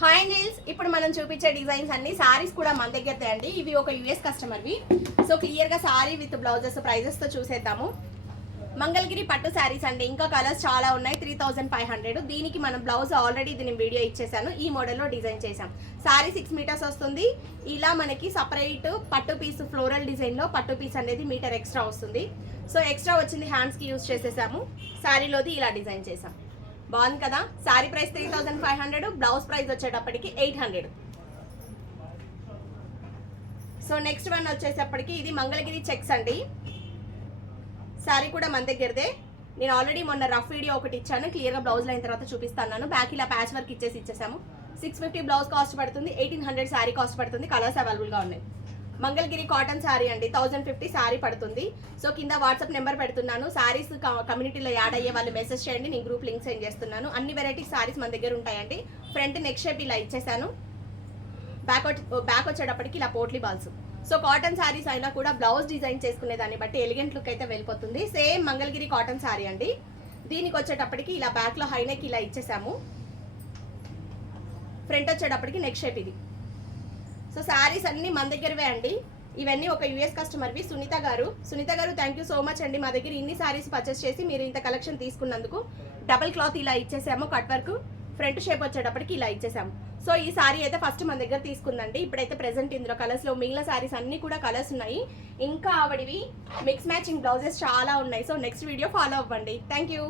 Hi Niels, ఇప్పుడు మనం చూపించే డిజైన్స్ అన్ని సారీస్ కూడా మన దగ్గరదే అండి. ఇవి ఒక యూఎస్ కస్టమర్వి. సో క్లియర్గా సారీ విత్ బ్లౌజెస్ ప్రైజెస్తో చూసేద్దాము. మంగళగిరి పట్టు శారీస్ అండి. ఇంకా కలర్స్ చాలా ఉన్నాయి. 3500. దీనికి మనం బ్లౌజ్ ఆల్రెడీ దీని వీడియో ఇచ్చేసాను. ఈ మోడల్లో డిజైన్ చేసాం. సారీ 6 మీటర్స్ వస్తుంది. ఇలా మనకి సపరేట్ పట్టు పీస్ ఫ్లోరల్ డిజైన్లో పట్టు పీస్ అనేది మీటర్ ఎక్స్ట్రా వస్తుంది. సో ఎక్స్ట్రా వచ్చింది హ్యాండ్స్కి యూజ్ చేసేసాము. శారీలోది ఇలా డిజైన్ చేసాం. బాగుంది కదా. సారీ ప్రైస్ 3500, బ్లౌజ్ ప్రైస్ వచ్చేటప్పటికి 800. సో నెక్స్ట్ వన్ వచ్చేటప్పటికి ఇది మంగళగిరి చెక్స్ అండి. సారీ కూడా మన దగ్గరదే. నేను ఆల్రెడీ మొన్న రఫ్ వీడియో ఒకటి ఇచ్చాను. క్లియర్గా బ్లౌజ్ లైన్ తర్వాత చూపిస్తాను. బ్యాక్ ఇలా ప్యాచ్ వర్క్ ఇచ్చేసాము. 650 బ్లౌజ్ కాస్ట్ పడుతుంది, 1800 సారీ కాస్ట్ పడుతుంది. కలర్స్ అవైలబుల్గా ఉన్నాయి. మంగళగిరి కాటన్ శారీ అండి, 1050 శారీ పడుతుంది. సో కింద వాట్సాప్ నెంబర్ పెడుతున్నాను. శారీస్ కమ్యూనిటీలో యాడ్ అయ్యే వాళ్ళు మెసేజ్ చేయండి, నేను గ్రూప్ లింక్ సెండ్ చేస్తున్నాను. అన్ని వెరైటీస్ శారీస్ మన దగ్గర ఉంటాయండి. ఫ్రంట్ నెక్ షేప్ ఇలా ఇచ్చేసాను. బ్యాక్ వచ్చేటప్పటికి ఇలా potli balls. So cotton saris అయినా కూడా బ్లౌజ్ డిజైన్ చేసుకునే దాన్ని బట్టి ఎలిగెంట్ లుక్ అయితే వెళ్ళిపోతుంది. సేమ్ మంగళగిరి కాటన్ శారీ అండి. దీనికి వచ్చేటప్పటికి ఇలా బ్యాక్లో హై నెక్ ఇలా ఇచ్చేసాము. ఫ్రంట్ వచ్చేటప్పటికి నెక్ షేప్ ఇది. సో శారీస్ అన్ని మన దగ్గరవే అండి. ఇవన్నీ ఒక యూఎస్ కస్టమర్వి, సునీత గారు. థ్యాంక్ యూ సో మచ్ అండి. మా దగ్గర ఇన్ని శారీస్ పర్చేస్ చేసి మీరు ఇంత కలెక్షన్ తీసుకున్నందుకు. డబుల్ క్లాత్ ఇలా ఇచ్చేసాము. కట్ వర్క్ ఫ్రంట్ షేప్ వచ్చేటప్పటికి ఇలా ఇచ్చేసాము. సో ఈ శారీ అయితే ఫస్ట్ మన దగ్గర తీసుకుందండి. ఇప్పుడైతే ప్రెసెంట్ ఇందులో కలర్స్లో మిగిలిన శారీస్ అన్ని కూడా కలర్స్ ఉన్నాయి. ఇంకా ఆవిడవి మిక్స్ మ్యాచింగ్ బ్లౌజెస్ చాలా ఉన్నాయి. సో నెక్స్ట్ వీడియో ఫాలో అవ్వండి. Thank you.